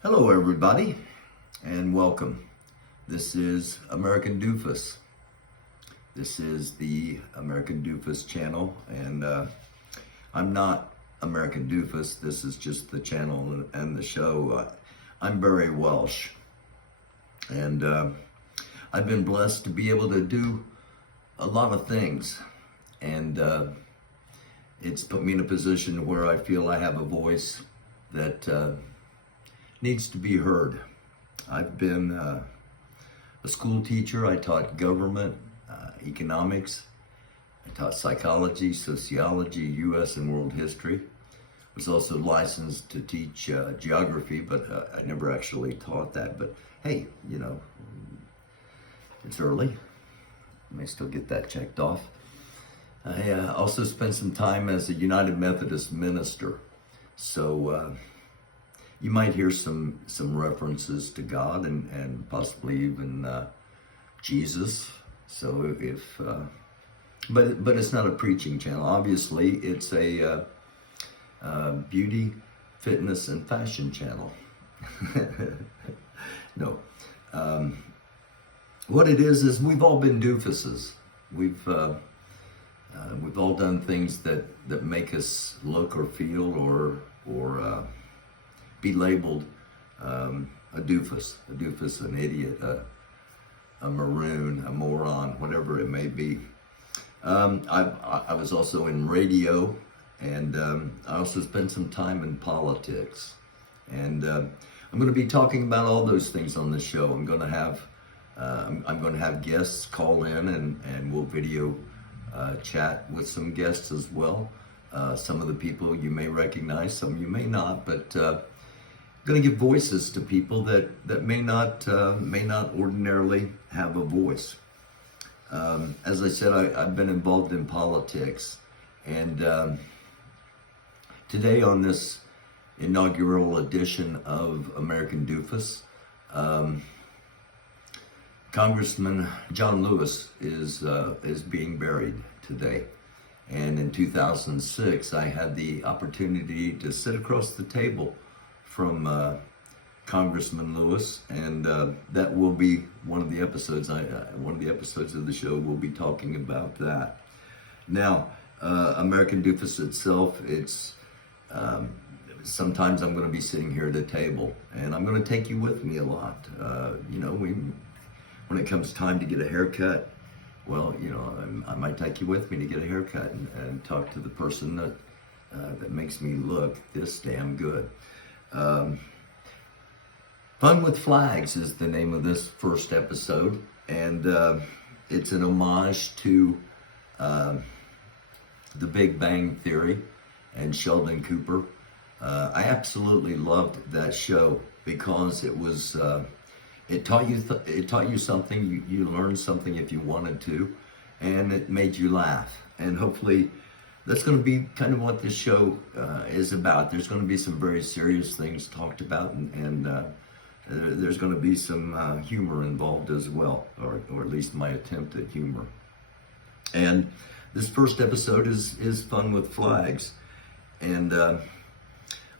Hello, everybody, and welcome. This is American Dufus. This is the American Dufus channel, and I'm not American Dufus. This is just the channel and the show. I'm Barry Welsh, and I've been blessed to be able to do a lot of things, and it's put me in a position where I feel I have a voice that needs to be heard. I've been a school teacher. I taught government, economics. I taught psychology, sociology, U.S. and world history. I was also licensed to teach geography, but I never actually taught that. But hey, you know, it's early. I may still get that checked off. I also spent some time as a United Methodist minister. So you might hear some references to God and possibly even Jesus. So but it's not a preaching channel. Obviously, it's a beauty, fitness, and fashion channel. No. What it is we've all been doofuses. We've all done things that make us look or feel or be labeled a doofus, an idiot, a maroon, a moron, whatever it may be. I was also in radio, and I also spent some time in politics. And I'm going to be talking about all those things on this show. I'm going to have guests call in, and we'll video chat with some guests as well. Some of the people you may recognize, some you may not, but going to give voices to people that may not ordinarily have a voice. As I said, I've been involved in politics, and today on this inaugural edition of American Dufus, Congressman John Lewis is being buried today. And in 2006, I had the opportunity to sit across the table from Congressman Lewis, and that will be one of the episodes. One of the episodes of the show will be talking about that. Now, American Dufus itself, it's sometimes I'm going to be sitting here at a table, and I'm going to take you with me a lot. You know, when it comes time to get a haircut, well, you know, I might take you with me to get a haircut and talk to the person that makes me look this damn good. Fun with Flags is the name of this first episode, and it's an homage to The Big Bang Theory and Sheldon Cooper. I absolutely loved that show because it was it taught you something. You learned something if you wanted to, and it made you laugh. And hopefully that's going to be kind of what this show is about. There's going to be some very serious things talked about, and there's going to be some humor involved as well, or at least my attempt at humor. And this first episode is Fun with Flags, and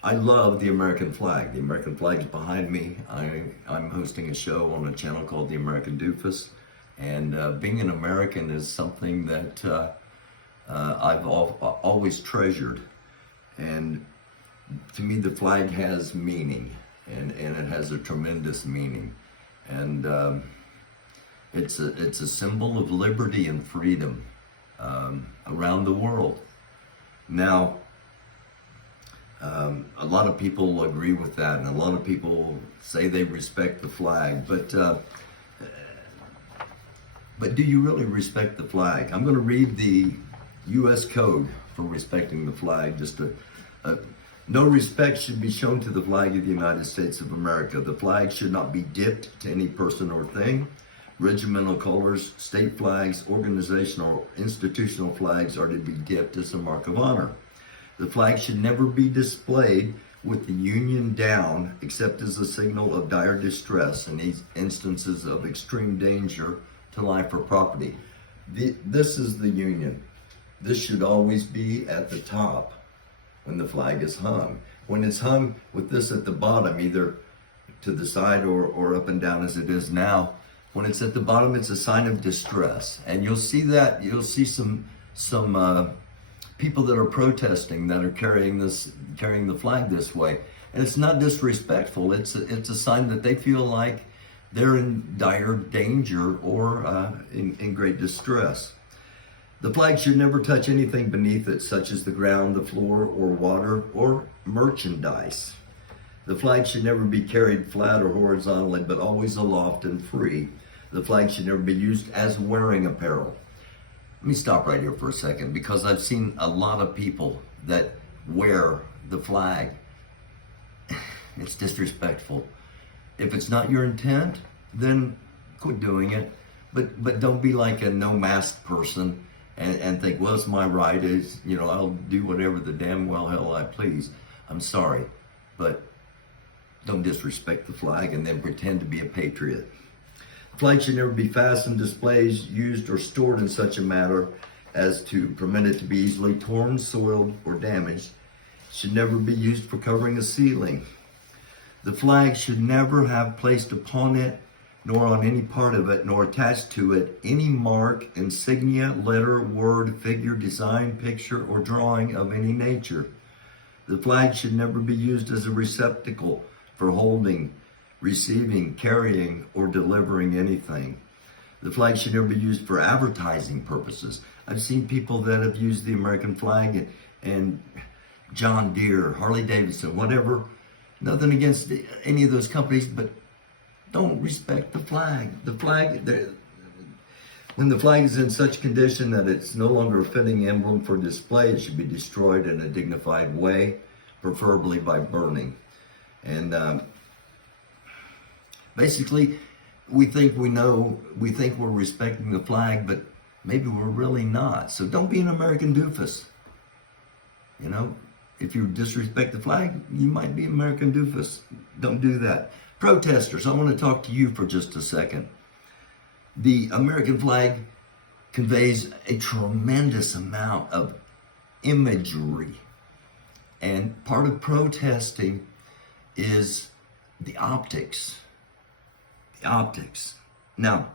I love the American flag. The American flag is behind me. I'm hosting a show on a channel called the American Dufus, and being an American is something that I've always treasured. And to me, the flag has meaning, and it has a tremendous meaning. And it's a symbol of liberty and freedom around the world. Now, a lot of people agree with that, and a lot of people say they respect the flag, but do you really respect the flag? I'm going to read the U.S. Code for respecting the flag. No respect should be shown to the flag of the United States of America. The flag should not be dipped to any person or thing. Regimental colors, state flags, organizational or institutional flags are to be dipped as a mark of honor. The flag should never be displayed with the Union down except as a signal of dire distress in these instances of extreme danger to life or property. This is the Union. This should always be at the top when the flag is hung. When it's hung with this at the bottom, either to the side or up and down as it is now. When it's at the bottom, it's a sign of distress. And you'll see some people that are protesting that are carrying the flag this way. And it's not disrespectful. It's a sign that they feel like they're in dire danger or in great distress. The flag should never touch anything beneath it, such as the ground, the floor, or water, or merchandise. The flag should never be carried flat or horizontally, but always aloft and free. The flag should never be used as wearing apparel. Let me stop right here for a second, because I've seen a lot of people that wear the flag. It's disrespectful. If it's not your intent, then quit doing it. But don't be like a no-mask person and think, well, it's my right. I'll do whatever the damn well hell I please. I'm sorry, but don't disrespect the flag and then pretend to be a patriot. The flag should never be fastened, displayed, used, or stored in such a manner as to permit it to be easily torn, soiled, or damaged. It should never be used for covering a ceiling. The flag should never have placed upon it, nor on any part of it, nor attached to it, any mark, insignia, letter, word, figure, design, picture, or drawing of any nature. The flag should never be used as a receptacle for holding, receiving, carrying, or delivering anything. The flag should never be used for advertising purposes. I've seen people that have used the American flag and John Deere, Harley Davidson, whatever. Nothing against any of those companies, but don't respect the flag. When the flag is in such condition that it's no longer a fitting emblem for display, it should be destroyed in a dignified way, preferably by burning. And basically, we think we're respecting the flag, but maybe we're really not. So don't be an American doofus. If you disrespect the flag, you might be American doofus. Don't do that. Protesters, I want to talk to you for just a second. The American flag conveys a tremendous amount of imagery. And part of protesting is the optics. The optics. Now,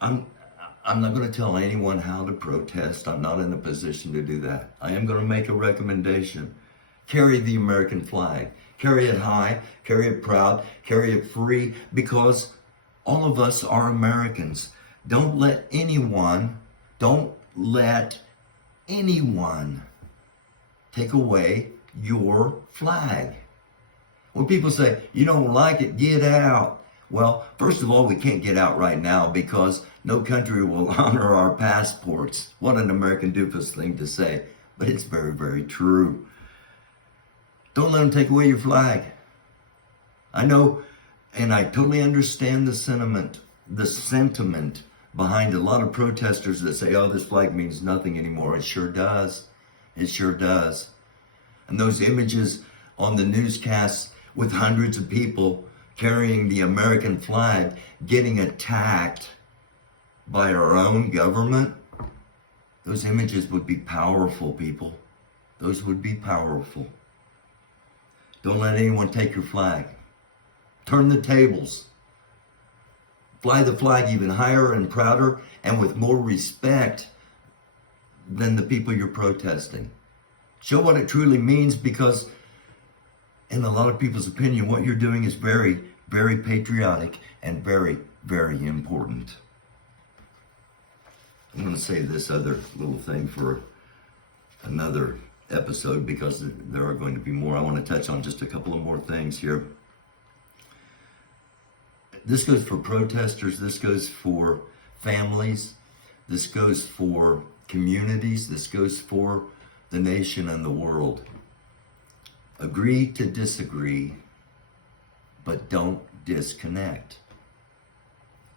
I'm not going to tell anyone how to protest. I'm not in a position to do that. I am going to make a recommendation. Carry the American flag. Carry it high, carry it proud, carry it free, because all of us are Americans. Don't let anyone take away your flag. When people say, you don't like it, get out. Well, first of all, we can't get out right now because no country will honor our passports. What an American doofus thing to say, but it's very, very true. Don't let them take away your flag. I know, and I totally understand the sentiment behind a lot of protesters that say, oh, this flag means nothing anymore. It sure does. It sure does. And those images on the newscasts with hundreds of people carrying the American flag getting attacked by our own government, those images would be powerful, people. Those would be powerful. Don't let anyone take your flag. Turn the tables. Fly the flag even higher and prouder and with more respect than the people you're protesting. Show what it truly means, because in a lot of people's opinion, what you're doing is very, very patriotic and very, very important. I'm going to save this other little thing for another episode, because there are going to be more. I want to touch on just a couple of more things here. This goes for protesters. This goes for families. This goes for communities. This goes for the nation and the world. Agree to disagree, but don't disconnect.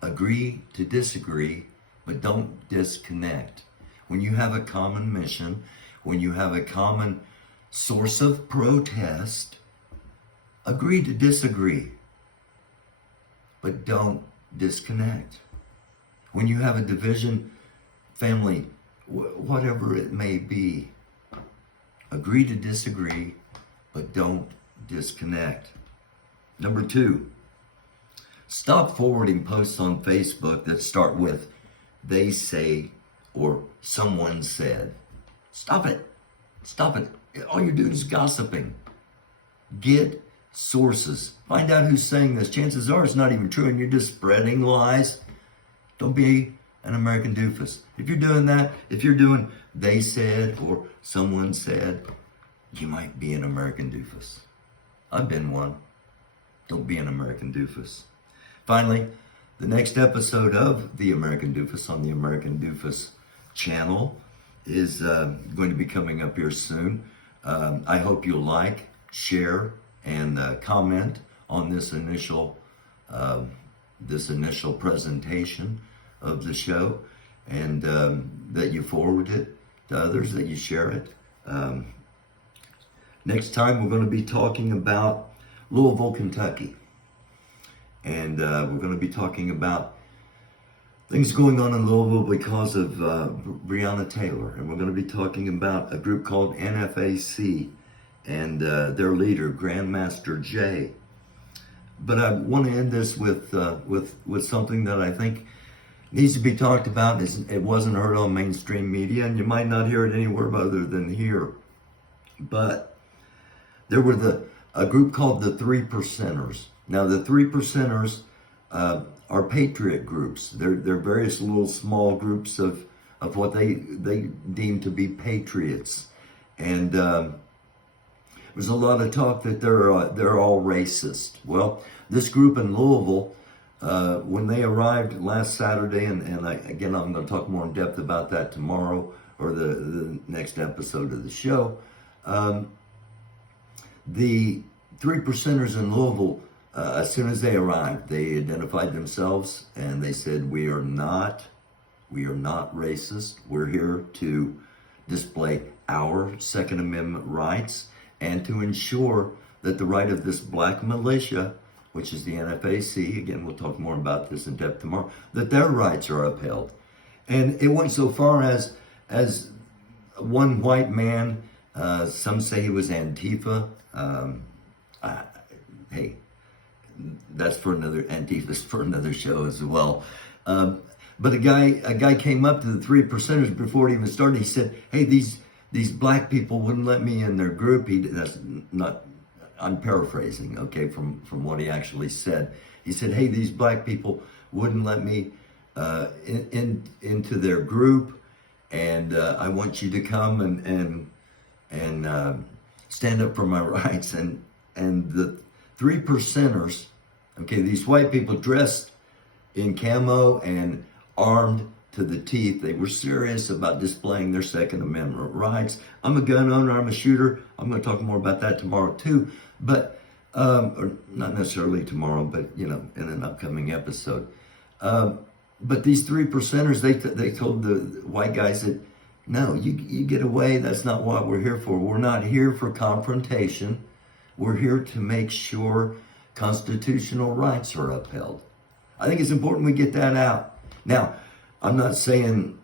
Agree to disagree, but don't disconnect. When you have a common mission, when you have a common source of protest, agree to disagree, but don't disconnect. When you have a division, family, whatever it may be, agree to disagree, but don't disconnect. Number 2, stop forwarding posts on Facebook that start with "they say" or "someone said." Stop it. Stop it. All you're doing is gossiping. Get sources. Find out who's saying this. Chances are it's not even true and you're just spreading lies. Don't be an American Dufus. If you're doing that, if you're doing "they said" or "someone said," you might be an American Dufus. I've been one. Don't be an American Dufus. Finally, the next episode of the American Dufus on the American Dufus channel is going to be coming up here soon. I hope you'll like, share, and comment on this initial presentation of the show, and that you forward it to others, that you share it. Next time we're going to be talking about Louisville, Kentucky, and we're going to be talking about things going on in Louisville because of Breonna Taylor, and we're going to be talking about a group called NFAC and their leader, Grandmaster Jay. But I want to end this with something that I think needs to be talked about. It wasn't heard on mainstream media, and you might not hear it anywhere other than here. But there were a group called the 3 Percenters. Now, the 3 Percenters are patriot groups. They're various little small groups of what they deem to be patriots. And there's a lot of talk that they're all racist. Well, this group in Louisville, when they arrived last Saturday, and I'm going to talk more in depth about that tomorrow or the next episode of the show. The 3 Percenters in Louisville, as soon as they arrived, they identified themselves and they said, we are not racist. We're here to display our Second Amendment rights and to ensure that the right of this black militia, which is the NFAC, again, we'll talk more about this in depth tomorrow, that their rights are upheld. And it went so far as one white man, some say he was Antifa. Hey, that's for Antifa's for another show as well. But a guy came up to the 3 Percenters before it even started. He said, "Hey, these black people wouldn't let me in their group." I'm paraphrasing, okay, from what he actually said. He said, "Hey, these black people wouldn't let me into their group, and I want you to come and stand up for my rights." And the 3 Percenters, okay, these white people dressed in camo and armed to the teeth, they were serious about displaying their Second Amendment rights. I'm a gun owner, I'm a shooter. I'm going to talk more about that tomorrow too, but or not necessarily tomorrow, but in an upcoming episode. But these 3 Percenters, they told the white guys that, no, you get away. That's not what we're here for. We're not here for confrontation. We're here to make sure constitutional rights are upheld. I think it's important we get that out. Now, I'm not saying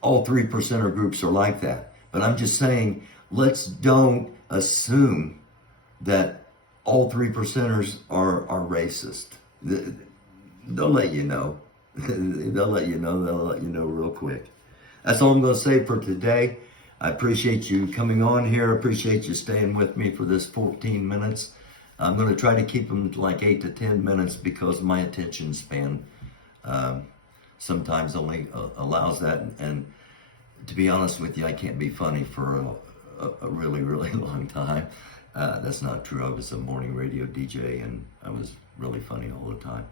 all 3 Percenter groups are like that, but I'm just saying let's don't assume that all 3 Percenters are racist. They'll let you know. They'll let you know real quick. That's all I'm going to say for today. I appreciate you coming on here. I appreciate you staying with me for this 14 minutes. I'm going to try to keep them to like 8 to 10 minutes because my attention span sometimes only allows that. And to be honest with you, I can't be funny for a really, really long time. That's not true. I was a morning radio DJ and I was really funny all the time.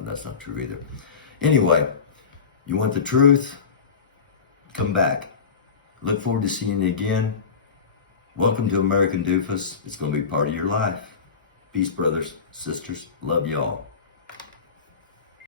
That's not true either. Anyway, you want the truth? Come back. Look forward to seeing you again. Welcome to American Dufus. It's going to be part of your life. Peace, brothers, sisters. Love y'all.